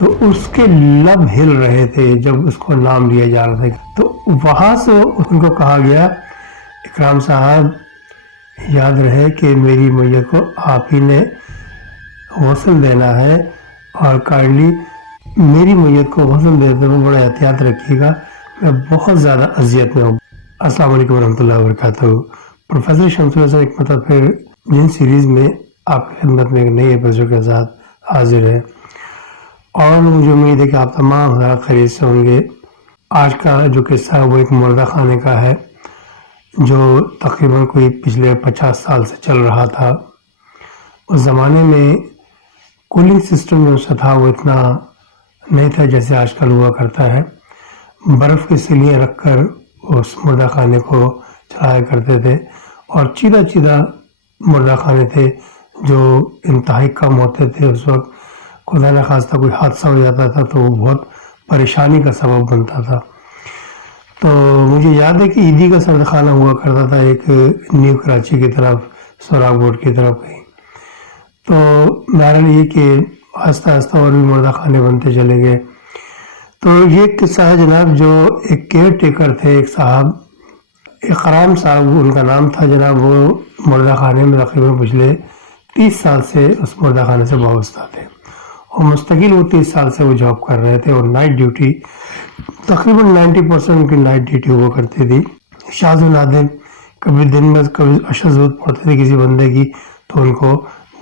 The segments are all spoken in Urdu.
تو اس کے لب ہل رہے تھے جب اس کو نام لیا جا رہا تھا. تو وہاں سے ان کو کہا گیا اکرام صاحب یاد رہے کہ میری میت کو آپ ہی نے غسل دینا ہے اور کائنڈلی میری میت کو غسل دیتے ہوئے بڑا احتیاط رکھیے گا، میں بہت زیادہ اذیت میں ہوں. السلام علیکم ورحمۃ اللہ وبرکاتہ. پروفیسر شمس الحسن ایک مرتبہ پھر جن سیریز میں آپ کی خدمت میں ایک نئی ایپیسوڈ کے ساتھ حاضر ہے اور مجھے امید ہے کہ آپ تمام حضرات خیریت سے ہوں گے. آج کا جو قصہ ہے وہ ایک مردہ خانے کا ہے جو تقریباً کوئی پچھلے 50 سال سے چل رہا تھا. اس زمانے میں کولنگ سسٹم جو تھا وہ اتنا نہیں تھا جیسے آج کل ہوا کرتا ہے. برف کے سلیے رکھ کر اس مردہ خانے کو چلایا کرتے تھے اور چیدہ چیدہ مردہ خانے تھے جو انتہائی کم ہوتے تھے. اس وقت خدا نخواستہ کوئی حادثہ ہو جاتا تھا تو وہ بہت پریشانی کا سبب بنتا تھا. تو مجھے یاد ہے کہ عیدی کا سرد خانہ ہوا کرتا تھا ایک نیو کراچی کی طرف سوراخ بورڈ کی طرف کہیں. تو بہرحال یہ کہ آہستہ آہستہ اور بھی مردہ خانے بنتے چلے گئے. تو یہ قصہ ہے جناب جو ایک کیئر ٹیکر تھے ایک صاحب اکرام صاحب ان کا نام تھا جناب. وہ مردہ خانے میں تقریباً پچھلے 30 سال سے اس مردہ خانے سے وابستہ تھے اور مستقل وہ 30 سال سے وہ جاب کر رہے تھے اور نائٹ ڈیوٹی تقریباً 90% ان کی نائٹ ڈیوٹی ہوا کرتی تھی. شاذ و نادر کبھی دن میں کبھی اشد ضرورت پڑتی تھی کسی بندے کی تو ان کو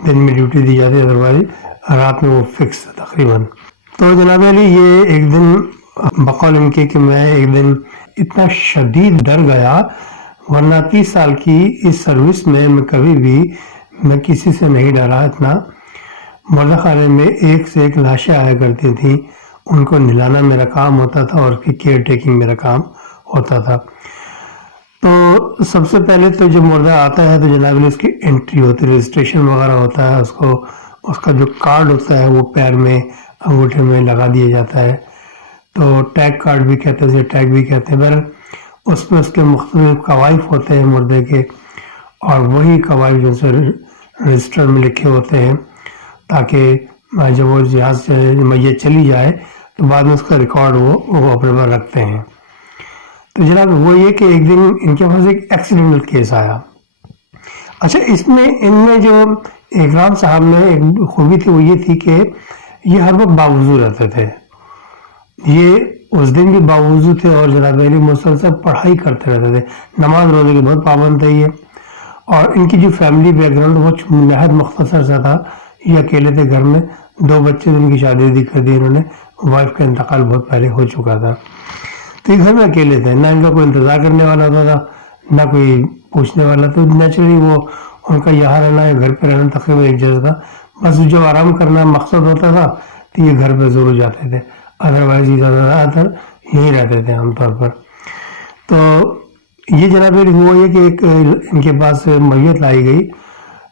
دن میں ڈیوٹی دی جاتی، ادروائز رات میں وہ فکس تھا تقریباً. تو جناب علی یہ ایک دن بقول ان کے کہ میں ایک دن اتنا شدید ڈر گیا، ورنہ 30 سال کی اس سروس میں کبھی بھی میں کسی سے نہیں ڈرا اتنا. مردہ خانے میں ایک سے ایک لاشیں آیا کرتی تھیں، ان کو نہلانا میرا کام ہوتا تھا اور اس کی کیئر ٹیکنگ میرا کام ہوتا تھا. تو سب سے پہلے تو جب مردہ آتا ہے تو جناب علی اس کی انٹری ہوتی ہے، رجسٹریشن وغیرہ ہوتا ہے، اس کا جو کارڈ ہوتا ہے وہ پیر میں انگوٹھے میں لگا دیا جاتا ہے. تو ٹیگ کارڈ بھی کہتے ہیں، اسے ٹیگ بھی کہتے ہیں. بہرحال اس میں اس کے مختلف قوائف ہوتے ہیں مردے کے اور وہی قوائف جو سے رجسٹر میں لکھے ہوتے ہیں تاکہ جب وہ جہاز سے میت چلی جائے تو بعد میں اس کا ریکارڈ وہ اپنے پاس رکھتے ہیں. تو جناب وہ یہ کہ ایک دن ان کے پاس ایک ایکسیڈنٹل کیس آیا. اچھا اس میں ان میں جو اکرام صاحب میں ایک خوبی تھی وہ یہ تھی کہ یہ ہر وقت باوضو رہتے تھے. یہ اس دن بھی باوضو تھے اور جناب علی مسلسل پڑھائی کرتے رہتے تھے، نماز روزے کے بہت پابند تھے یہ. اور ان کی جو فیملی بیک گراؤنڈ وہ نہایت مختصر سا تھا. یہ اکیلے تھے گھر میں، 2 بچے ان کی شادی کر دی انہوں نے، وائف کا انتقال بہت پہلے ہو چکا تھا. تو یہ گھر میں اکیلے تھے، نہ ان کا کوئی انتظار کرنے والا ہوتا تھا نہ کوئی پوچھنے والا. تو نیچرلی وہ ان کا یہاں رہنا یا گھر پہ رہنا تقریباً ایک جیسا تھا. بس جو آرام کرنا مقصد ہوتا تھا تو یہ گھر پہ ضرور جاتے تھے، ادروائز یہ زیادہ تر یہیں رہتے تھے عام طور پر. تو یہ جناب ہوا یہ کہ ایک ان کے پاس میت لائی گئی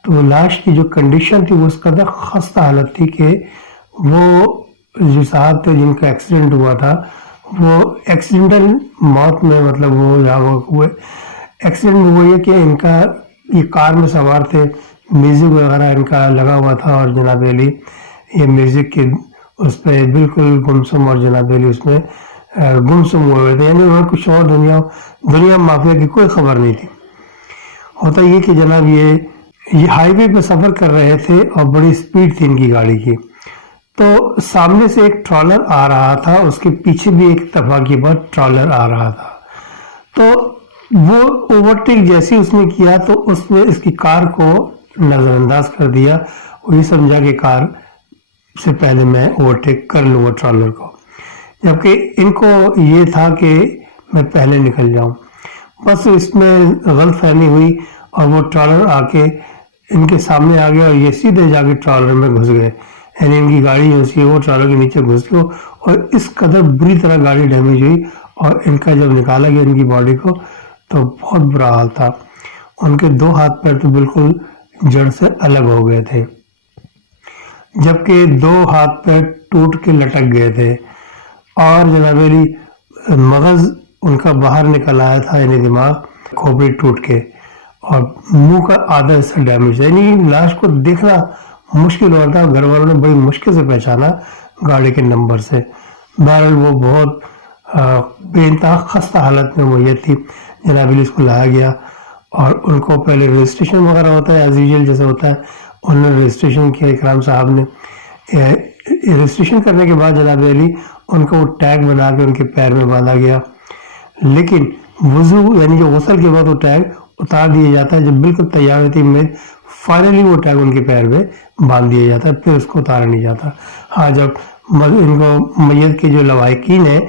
تو لاش کی جو کنڈیشن تھی وہ اس قدر خستہ حالت تھی کہ وہ جو صاحب تھے جن کا ایکسیڈنٹ ہوا تھا وہ ایکسیڈنٹل موت میں مطلب وہ ہوئے. ایکسیڈنٹ ہوا یہ کہ ان کا یہ کار میں سوار تھے، میوزک وغیرہ ان کا لگا ہوا تھا اور جناب علی یہ میوزک کے اس پہ بالکل گمسم اور جناب علی اس میں گمسم ہوئے تھے، یعنی انہیں کچھ اور دنیا مافیا کی کوئی خبر نہیں تھی. ہوتا یہ کہ جناب یہ ہائی وے پہ سفر کر رہے تھے اور بڑی سپیڈ تھی ان کی گاڑی کی. تو سامنے سے ایک ٹرالر آ رہا تھا، اس کے پیچھے بھی ایک اتفاقی بات ٹرالر آ رہا تھا. تو وہ اوورٹیک جیسے اس نے کیا تو اس نے اس کی کار کو نظر انداز کر دیا. وہ یہ سمجھا کہ کار سے پہلے میں اوورٹیک کر لوں گا ٹرالر کو، جبکہ ان کو یہ تھا کہ میں پہلے نکل جاؤں. بس اس میں غلط فہمی ہوئی اور وہ ٹرالر آ کے ان کے سامنے آ گیا اور یہ سیدھے جا کے ٹرالر میں گھس گئے. یعنی ان کی گاڑی جو سی وہ ٹرالر کے نیچے گھس گئی اور اس قدر بری طرح گاڑی ڈیمیج ہوئی اور ان کا جب نکالا گیا ان کی باڈی کو تو بہت برا حال تھا. ان کے 2 ہاتھ پیر تو بالکل جڑ سے الگ ہو گئے تھے، جبکہ 2 ہاتھ پیر ٹوٹ کے لٹک گئے تھے اور جناب علی مغز ان کا باہر نکل آیا تھا، یعنی دماغ کھوپڑی ٹوٹ کے، اور منہ کا آدھا حصہ ڈیمیج. یعنی لاش کو دیکھنا مشکل ہوا تھا. گھر والوں نے بڑی مشکل سے پہچانا گاڑی کے نمبر سے. بہرحال وہ بہت بے انتہا خستہ حالت میں میت تھی. جناب علی اس کو لایا گیا اور ان کو پہلے رجسٹریشن وغیرہ ہوتا ہے ایز یوزول جیسے ہوتا ہے, انہوں نے رجسٹریشن کیا اکرام صاحب نے. رجسٹریشن کرنے کے بعد جناب علی ان کو وہ ٹیگ بنا کے ان کے پیر میں باندھا گیا, لیکن وضو یعنی جو غسل کے بعد وہ ٹیگ اتار دیا جاتا ہے. جب بالکل تیار ہوتی ہے فائنلی وہ ٹیگ ان کے پیر میں باندھ دیا جاتا ہے, پھر اس کو اتارا نہیں جاتا. ہاں جب ان کو میت کے جو لواحقین ہیں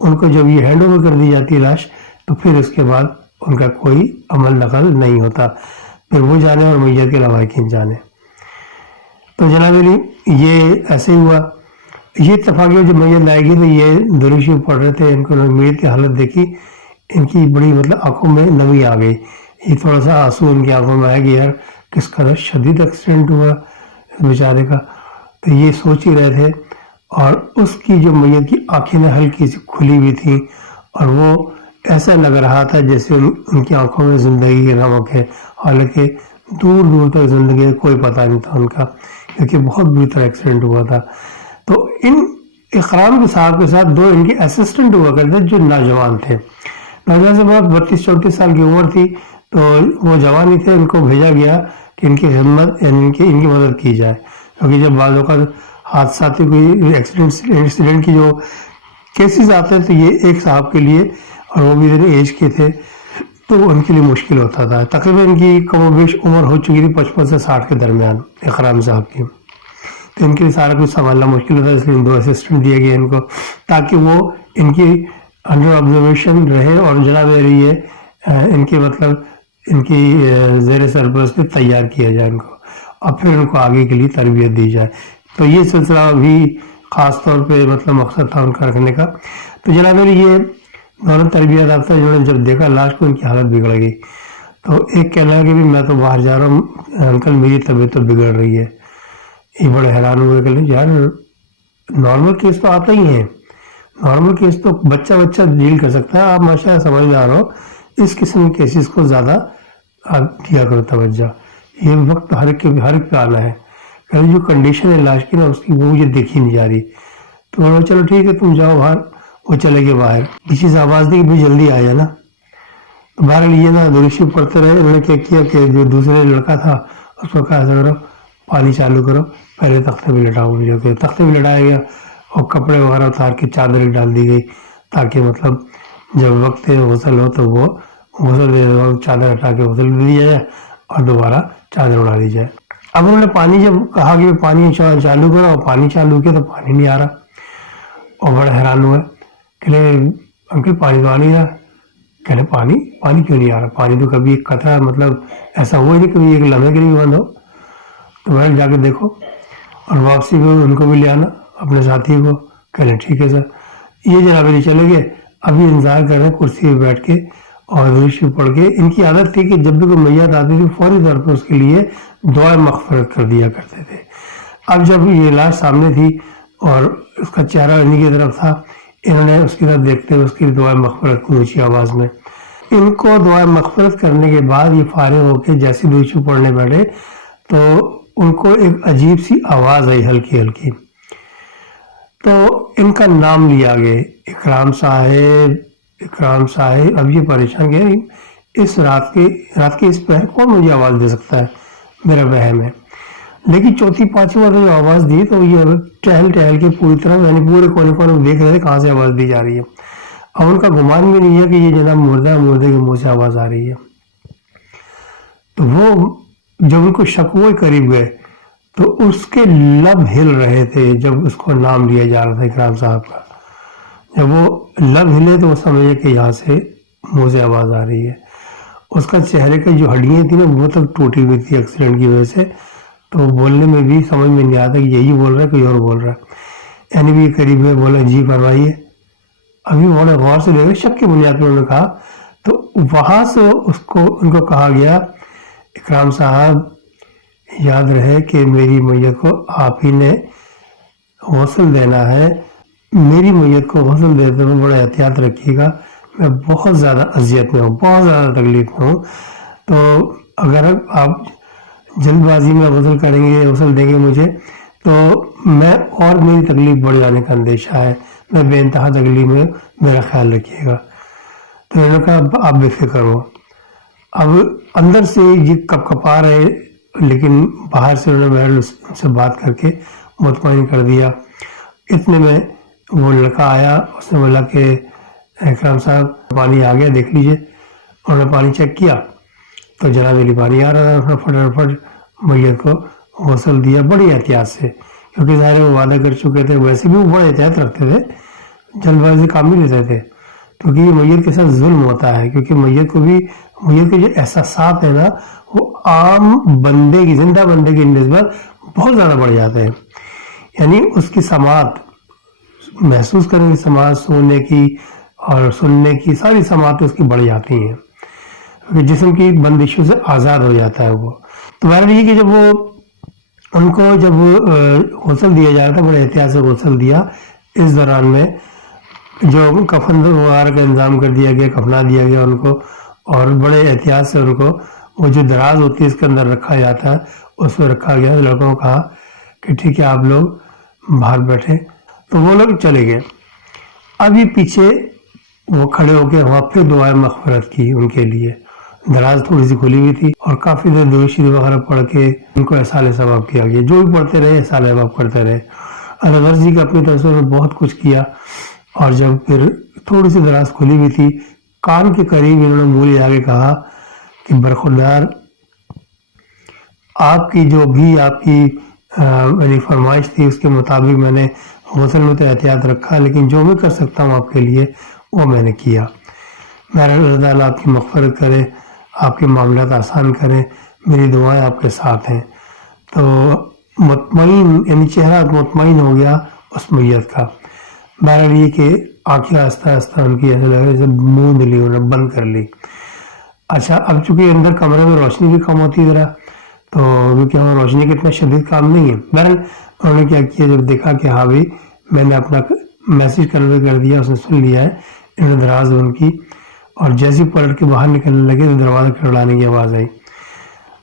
ان کو جب یہ ہینڈ اوور کر دی جاتی ہے لاش, تو پھر اس کے بعد ان کا کوئی عمل نقل نہیں ہوتا, پھر وہ جانے اور میت کے لواحقین جانے. تو جناب علی یہ ایسے ہی ہوا. یہ اتفاقی جب میت لائے گی تو یہ درود شریف پڑھ رہے تھے, ان کو میت کی حالت دیکھی, ان کی بڑی آنکھوں میں نمی آ گئی. یہ تھوڑا سا آنسو ان کی آنکھوں میں آیا کہ یار کس قدر شدید ایکسیڈنٹ ہوا بیچارے کا. تو یہ سوچ ہی رہے تھے, اور اس کی جو میت کی آنکھیں نے ہلکی سی کھلی ہوئی تھیں, اور وہ ایسا لگ رہا تھا جیسے ان کی آنکھوں میں زندگی کے نمک ہے, حالانکہ دور دور تک زندگی کا کوئی پتہ نہیں تھا ان کا, کیونکہ بہت بری طرح ایکسیڈنٹ ہوا تھا. تو ان اکرام کے صاحب کے ساتھ دو ان کے اسسٹنٹ ہوا کرتے جو نوجوان تھے. نوجوان سے بہت 32-34 سال کی عمر تھی, تو وہ جوان ہی تھے. ان کو بھیجا گیا کہ ان کی خدمت یعنی ان کی مدد کی جائے, کیونکہ جب بعض اوقات حادثاتی کوئی ایکسیڈنٹ کی جو کیسز آتے ہیں تو یہ ایک صاحب کے لیے, اور وہ بھی اتنے ایج کے تھے, تو ان کے لیے مشکل ہوتا تھا. تقریباً ان کی کم و بیش عمر ہو چکی تھی 55 سے 60 کے درمیان اکرام صاحب کی. تو ان کے لیے سارا کچھ سنبھالنا مشکل ہوتا ہے, اس لیے 2 اسسٹنٹ دیے گئے ان کو, تاکہ وہ ان کی انڈر آبزرویشن رہے, اور جناب علی یہ ان کی ان کی زیر سرپرستی تیار کیا جائے ان کو, اور پھر ان کو آگے کے لیے تربیت دی جائے. تو یہ سلسلہ بھی خاص طور پہ مقصد تھا ان کا رکھنے کا. تو جناب علی یہ دونوں تربیت یافتہ جنہوں نے جب دیکھا لاش کو, ان کی حالت بگڑ گئی. تو ایک کہنا ہے کہ بھی میں تو باہر جا رہا ہوں انکل, میری طبیعت تو بگڑ رہی ہے. یہ بڑے حیران ہوئے کہ یار نارمل کیس تو آتا ہی ہے, نارمل کیس تو بچہ ڈیل کر سکتا ہے, آپ ماشاء اللہ سمجھدار ہو, اس قسم کے کیسز کو زیادہ دیا کرو توجہ, یہ وقت ہر ایک پہ آنا ہے. جو کنڈیشن ہے لاش کی نا اس کی وہ مجھے دیکھی نہیں جا رہی. تو چلو ٹھیک ہے تم جاؤ باہر. وہ چلے گئے باہر, کسی سے آواز دی کہ بھی جلدی آ جانا. باہر لیے نا درود شریف پڑھتے رہے. انہوں نے کیا کیا کہ جو دوسرے لڑکا تھا اس کو کہا کرو پانی چالو کرو, پہلے تختے پہ لٹاؤ. مجھے تختے پہ لٹایا گیا اور کپڑے وغیرہ اتار کے چادر ڈال دی گئی, تاکہ جب وقت غسل ہو تو وہ غسل چادر ہٹا کے غسل دے دیا جائے اور دوبارہ چادر اڑا دی جائے. اب انہوں نے پانی جب کہا کہ پانی چالو کرو, اور پانی چالو کیا تو پانی نہیں آ رہا, اور بڑے حیران ہوئے کہ انکل پانی تو آ نہیں رہا. کہنے پانی کیوں نہیں آ رہا؟ پانی تو کبھی ایک قطرہ ایسا ہوا ہی نہیں کبھی ایک لمحے کے لیے بند ہو. تو میں جا کے دیکھو, اور واپسی کو ان کو بھی لے آنا اپنے ساتھی کو. کہنے ٹھیک ہے سر. یہ جناب علی چلے گئے. ابھی انتظار کر رہے ہیں کرسی پہ بیٹھ کے اور درود شریف پڑھ کے. ان کی عادت تھی کہ جب بھی کوئی میت آتی تھی فوری طور پر اس کے لیے دعائے مغفرت کر دیا کرتے تھے. اب جب یہ لاش سامنے تھی اور اس کا چہرہ انہیں کی طرف تھا, انہوں نے اس کی طرف دیکھتے ہوئے اس کی دعائے مغفرت کی اونچی آواز میں. ان کو دعائے مغفرت کرنے کے بعد یہ فارغ ہو کے جیسے درود شریف پڑھنے بیٹھے تو ان کو ایک عجیب سی آواز آئی, ہلکی ہلکی. تو ان کا نام لیا گیا, اکرام صاحب. اب یہ پریشان گئے, اس رات کے اس پہر کون مجھے آواز دے سکتا ہے, میرا وہم ہے. لیکن 4-5 بار جو آواز دی تو یہ ٹہل کے پوری طرح یعنی پورے کونے دیکھ رہے تھے کہاں سے آواز دی جا رہی ہے. اب ان کا گمان بھی نہیں ہے کہ یہ جناب مردے کے منہ سے آواز آ رہی ہے. تو وہ جب ان کو شک ہوئے قریب گئے تو اس کے لب ہل رہے تھے جب اس کو نام لیا جا رہا تھا اکرام صاحب کا. جب وہ لب ہلے تو وہ سمجھے کہ یہاں سے منہ سے آواز آ رہی ہے. اس کا چہرے کی جو ہڈیاں تھیں نا وہ تک ٹوٹی ہوئی تھی ایکسیڈنٹ کی وجہ سے, تو بولنے میں بھی سمجھ میں نہیں آتا کہ یہی بول رہا ہے کوئی اور بول رہا ہے. یعنی بھی قریب میں بولا جی فرمائیے. ابھی بڑے غور سے دیکھے, شک کی بنیاد پر انہوں نے کہا. تو وہاں سے ان کو کہا گیا اکرام صاحب یاد رہے کہ میری میت کو آپ ہی نے غسل دینا ہے. میری میت کو غسل دیتے ہوئے بڑا احتیاط رکھیے گا, میں بہت زیادہ اذیت میں ہوں, بہت زیادہ تکلیف میں ہوں. تو اگر آپ جلد بازی میں غسل کریں گے, غسل دیں گے مجھے, تو میں اور میری تکلیف بڑھ جانے کا اندیشہ ہے، میں بے انتہا تکلیف میں، میرا خیال رکھیے گا۔ تو انہوں نے کہا آپ بے فکر ہو۔ اب اندر سے یہ کپ کپا رہے، لیکن باہر سے انہوں نے بہرحال ان سے بات کر کے مطمئن کر دیا۔ اتنے میں وہ لڑکا آیا، اس نے بولا کہ اکرام صاحب پانی آ گیا، دیکھ لیجئے۔ انہوں نے پانی چیک کیا تو جناب علی پانی آ رہا تھا، فٹافٹ میت کو غسل دیا بڑی احتیاط سے، کیونکہ ظاہر وہ وعدہ کر چکے تھے، ویسے بھی وہ بڑے احتیاط رکھتے تھے، جلد بازی کام نہیں لیتے تھے، کیونکہ یہ میت کے ساتھ ظلم ہوتا ہے، کیونکہ میت کے جو احساسات ہیں نا وہ عام بندے کی، زندہ بندے کی نسبت بہت زیادہ بڑھ جاتے ہیں، یعنی اس کی سماعت محسوس کرنے کی، سماعت سننے کی اور سننے کی ساری سماعتیں اس کی بڑھ جاتی ہیں، جسم کی بندشوں سے آزاد ہو جاتا ہے وہ۔ تو بہرحال یہ کہ جب وہ ان کو جب غسل دیا جا رہا تھا، بڑے احتیاط سے غسل دیا، اس دوران میں جو کفن وغیرہ کا انتظام کر دیا گیا، کفنا دیا گیا ان کو، اور بڑے احتیاط سے ان کو وہ جو دراز ہوتی ہے اس کے اندر رکھا جاتا ہے، اس میں رکھا گیا۔ لڑکوں کو کہا کہ ٹھیک ہے آپ لوگ باہر بیٹھے، تو وہ لوگ چلے گئے۔ اب یہ پیچھے وہ کھڑے ہو کے وہاں پھر دعائیں مغفرت کی ان کے لیے، دراز تھوڑی سی کھلی ہوئی تھی، اور کافی دیر درود شریف وغیرہ پڑھ کے ان کو احسال ثواب کیا گیا، جو بھی پڑھتے رہے احسال ثواب کرتے رہے۔ الغرض جی کا اپنی طرف سے بہت کچھ کیا، اور جب پھر تھوڑی سی دراز کھلی ہوئی تھی، کان کے قریب انہوں نے منہ آگے کہا کہ برخوردار آپ کی جو بھی آپ کی یعنی فرمائش تھی اس کے مطابق میں نے غسل میں تو احتیاط رکھا، لیکن جو میں کر سکتا ہوں آپ کے لیے وہ میں نے کیا۔ میرا اللہ تعالیٰ آپ کی مغفرت کرے، آپ کے معاملات آسان کریں، میری دعائیں آپ کے ساتھ ہیں۔ تو مطمئن، یعنی چہرہ مطمئن ہو گیا اس میت کا۔ بہرحال یہ کہ آنکھیں آہستہ آہستہ ان کی ایسے لگ رہے جیسے موند لی، انہوں نے بند کر لی۔ اچھا اب چونکہ اندر کمرے میں روشنی بھی کم ہوتی ذرا، تو کیونکہ ہمیں روشنی کا اتنا شدید کام نہیں ہے، بہرحال انہوں نے کیا کیا، جب دیکھا کہ ہاں بھائی میں نے اپنا میسج کنوے کر دیا، اس نے سن لیا ہے، انہوں نے دراز ان کی، اور جیسے پلٹ کے باہر نکلنے لگے تو دروازہ کھڑکانے کی آواز آئی۔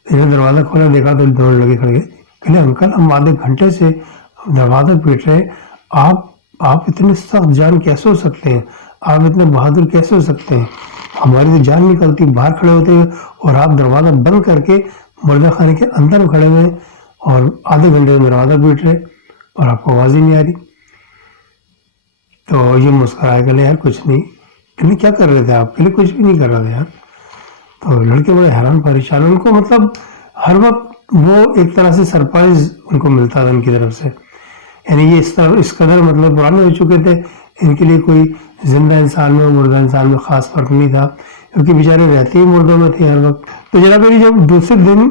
انہوں نے دروازہ کھولا، دیکھا تو دوڑنے لگے کھڑ گئے، کہ انکل ہم آدھے گھنٹے سے دروازہ پیٹ رہے، آپ اتنے سخت جان کیسے ہو سکتے ہیں، آپ اتنے بہادر کیسے ہو سکتے ہیں، ہماری تو جان نکلتی، باہر کھڑے ہوتے ہیں اور آپ دروازہ بند کر کے مردہ خانے کے اندر کھڑے ہوئے اور آدھے گھنٹے میں دروازہ پیٹ رہے اور آپ کو آواز ہی نہیں آ رہی۔ تو یہ مسکرائے کہ یار کچھ نہیں، کہ کیا کر رہے تھے آپ، کہ کچھ بھی نہیں کر رہے تھے یار۔ تو لڑکے بڑے حیران پریشان، ان کو مطلب ہر وقت وہ ایک طرح سے سرپرائز ان کو ملتا تھا ان کی طرف سے، یعنی یہ اس قدر مطلب پرانے ہو چکے تھے، ان کے لیے کوئی زندہ انسان میں اور مردہ انسان میں خاص فرق نہیں تھا، کیونکہ بیچارے رہتے ہی مردوں میں تھے ہر وقت۔ تو جناب جب دوسرے دن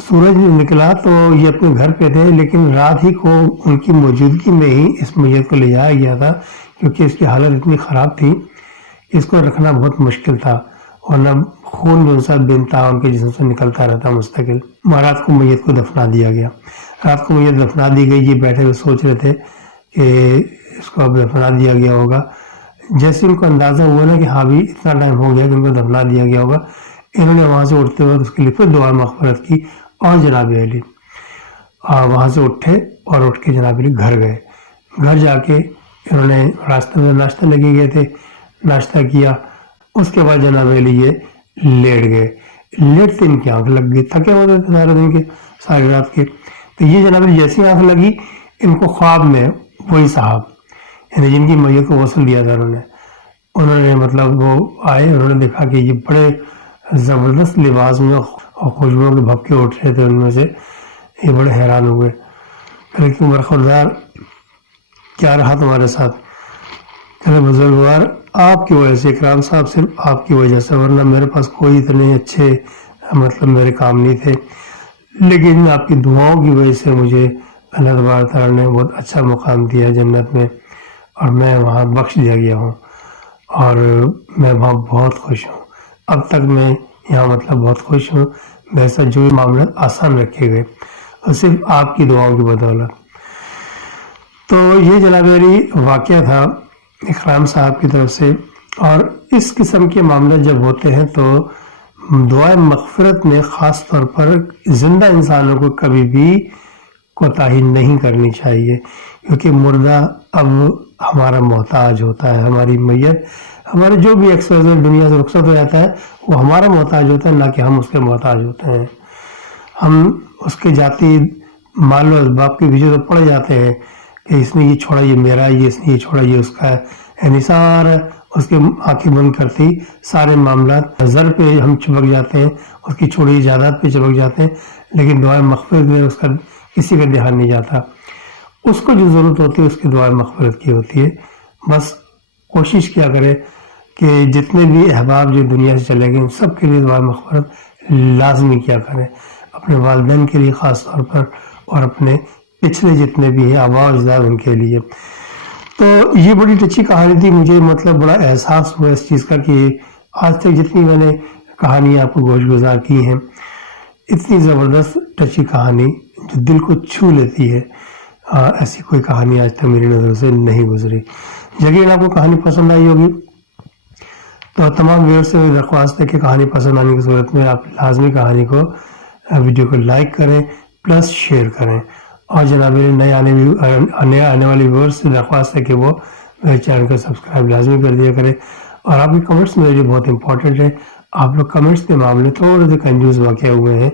سورج نکلا تو یہ اپنے گھر پہ تھے، لیکن رات ہی کو ان کی موجودگی میں ہی اس میت کو لے جایا گیا تھا، کیونکہ اس کی حالت اتنی خراب تھی اس کو رکھنا بہت مشکل تھا، ورنہ خون جو ساتھ بنتا ان کے جسم سے نکلتا رہتا مستقل۔ رات کو میت کو دفنا دیا گیا، رات کو میت دفنا دی گئی، یہ بیٹھے ہوئے سوچ رہے تھے کہ اس کو اب دفنا دیا گیا ہوگا۔ جیسے ان کو اندازہ ہوا نا کہ ہاں بھی اتنا ٹائم ہو گیا کہ ان کو دفنا دیا گیا ہوگا، انہوں نے وہاں سے اٹھتے ہوئے اس کے لیے پھر دعا مغفرت کی، اور جناب علی وہاں سے اٹھے اور اٹھ کے جناب علی گھر گئے۔ گھر جا کے انہوں نے راستے میں ناشتہ لگے گئے تھے، ناشتہ کیا، اس کے بعد جناب علی یہ لیٹ گئے۔ لیٹتے ان کی آنکھ لگ گئی، تھکے ہوتے تھے سارے دن کے، ساری رات کے۔ تو یہ جناب علی جیسی آنکھ لگی، ان کو خواب میں وہی صاحب یعنی جن کی میت کو غسل دیا تھا انہوں نے مطلب وہ آئے، انہوں نے دیکھا کہ یہ بڑے زبردست لباس میں اور خوشبوؤں کے بھپکے اٹھ رہے تھے ان میں سے، یہ بڑے حیران ہوئے، کہ برخوردار کیا رہا تمہارے ساتھ؟ کہ بزرگوار آپ کی وجہ سے، اکرام صاحب صرف آپ کی وجہ سے، ورنہ میرے پاس کوئی اتنے اچھے مطلب میرے کام نہیں تھے، لیکن آپ کی دعاؤں کی وجہ سے مجھے اللہ تبارک تعالیٰ نے بہت اچھا مقام دیا جنت میں، اور میں وہاں بخش دیا گیا ہوں، اور میں وہاں بہت خوش ہوں۔ اب تک میں یہاں مطلب بہت خوش ہوں، میرے ساتھ جو معاملات آسان رکھے گئے اور صرف آپ کی دعاؤں کی بدولت۔ تو یہ جناب علی واقعہ تھا اکرام صاحب کی طرف سے، اور اس قسم کے معاملات جب ہوتے ہیں تو دعائیں مغفرت میں خاص طور پر زندہ انسانوں کو کبھی بھی کوتاہی نہیں کرنی چاہیے، کیونکہ مردہ اب ہمارا محتاج ہوتا ہے، ہماری میت ہمارے جو بھی اکثر دنیا سے رخصت ہو جاتا ہے وہ ہمارا محتاج ہوتا ہے، نہ کہ ہم اس کے محتاج ہوتے ہیں۔ ہم اس کے جاتی مال و اسباب کے پیچھے تو پڑ جاتے ہیں کہ اس نے یہ چھوڑا یہ میرا ہے، اس نے یہ چھوڑا یہ اس کا ہے، یعنی سارا اس کے آنکھیں بند کرتی سارے معاملات زر پہ ہم چپک جاتے ہیں، اس کی چھوڑی جائیداد پہ چپک جاتے ہیں، لیکن دعائیں مغفرت میں اس کا کسی کا دھیان نہیں جاتا۔ اس کو جو ضرورت ہوتی ہے اس کی دعائیں مغفرت کی ہوتی ہے۔ بس کوشش کیا کرے کہ جتنے بھی احباب جو دنیا سے چلے گئے ان سب کے لیے دعائیں مغفرت لازمی کیا کریں، اپنے والدین کے لیے خاص طور پر، اور اپنے پچھلے جتنے بھی ہیں آباء و اجداد ان کے لیے۔ تو یہ بڑی ٹچی کہانی تھی، مجھے مطلب بڑا احساس ہوا اس چیز کا کہ آج تک جتنی میں نے کہانیاں آپ کو گوش گزار کی ہیں، اتنی زبردست ٹچی کہانی جو دل کو چھو لیتی ہے، ایسی کوئی کہانی آج تک میری نظر سے نہیں گزری۔ یقیناً آپ کو کہانی پسند آئی ہوگی، تو تمام ویور سے درخواست ہے کہ کہانی پسند آنے کی صورت میں آپ لازمی کہانی کو ویڈیو کو لائک کریں پلس شیئر کریں، اور جناب نئے آنے والے ویورز سے درخواست ہے کہ وہ میرے چینل کو سبسکرائب لازمی کر دیا کریں۔ اور آپ کے کمنٹس میرے لیے بہت امپورٹنٹ ہے، آپ لوگ کمنٹس کے معاملے تھوڑے سے کنجوس واقع ہوئے ہیں۔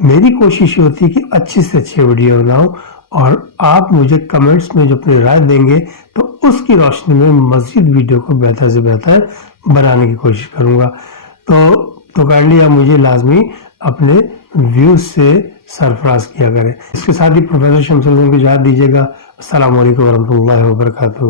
میری کوشش یہ ہوتی ہے کہ اچھی سے اچھی ویڈیو بناؤں، اور آپ مجھے کمنٹس میں جو اپنی رائے دیں گے تو اس کی روشنی میں مزید ویڈیو کو بہتر سے بہتر بنانے کی کوشش کروں گا۔ تو کائنڈلی آپ مجھے لازمی اپنے ویوز سے سرفراز کیا کریں۔ اس کے ساتھ ہی پروفیسر شمس الدین کو اجازت دیجیے گا۔ السلام علیکم ورحمۃ اللہ وبرکاتہ۔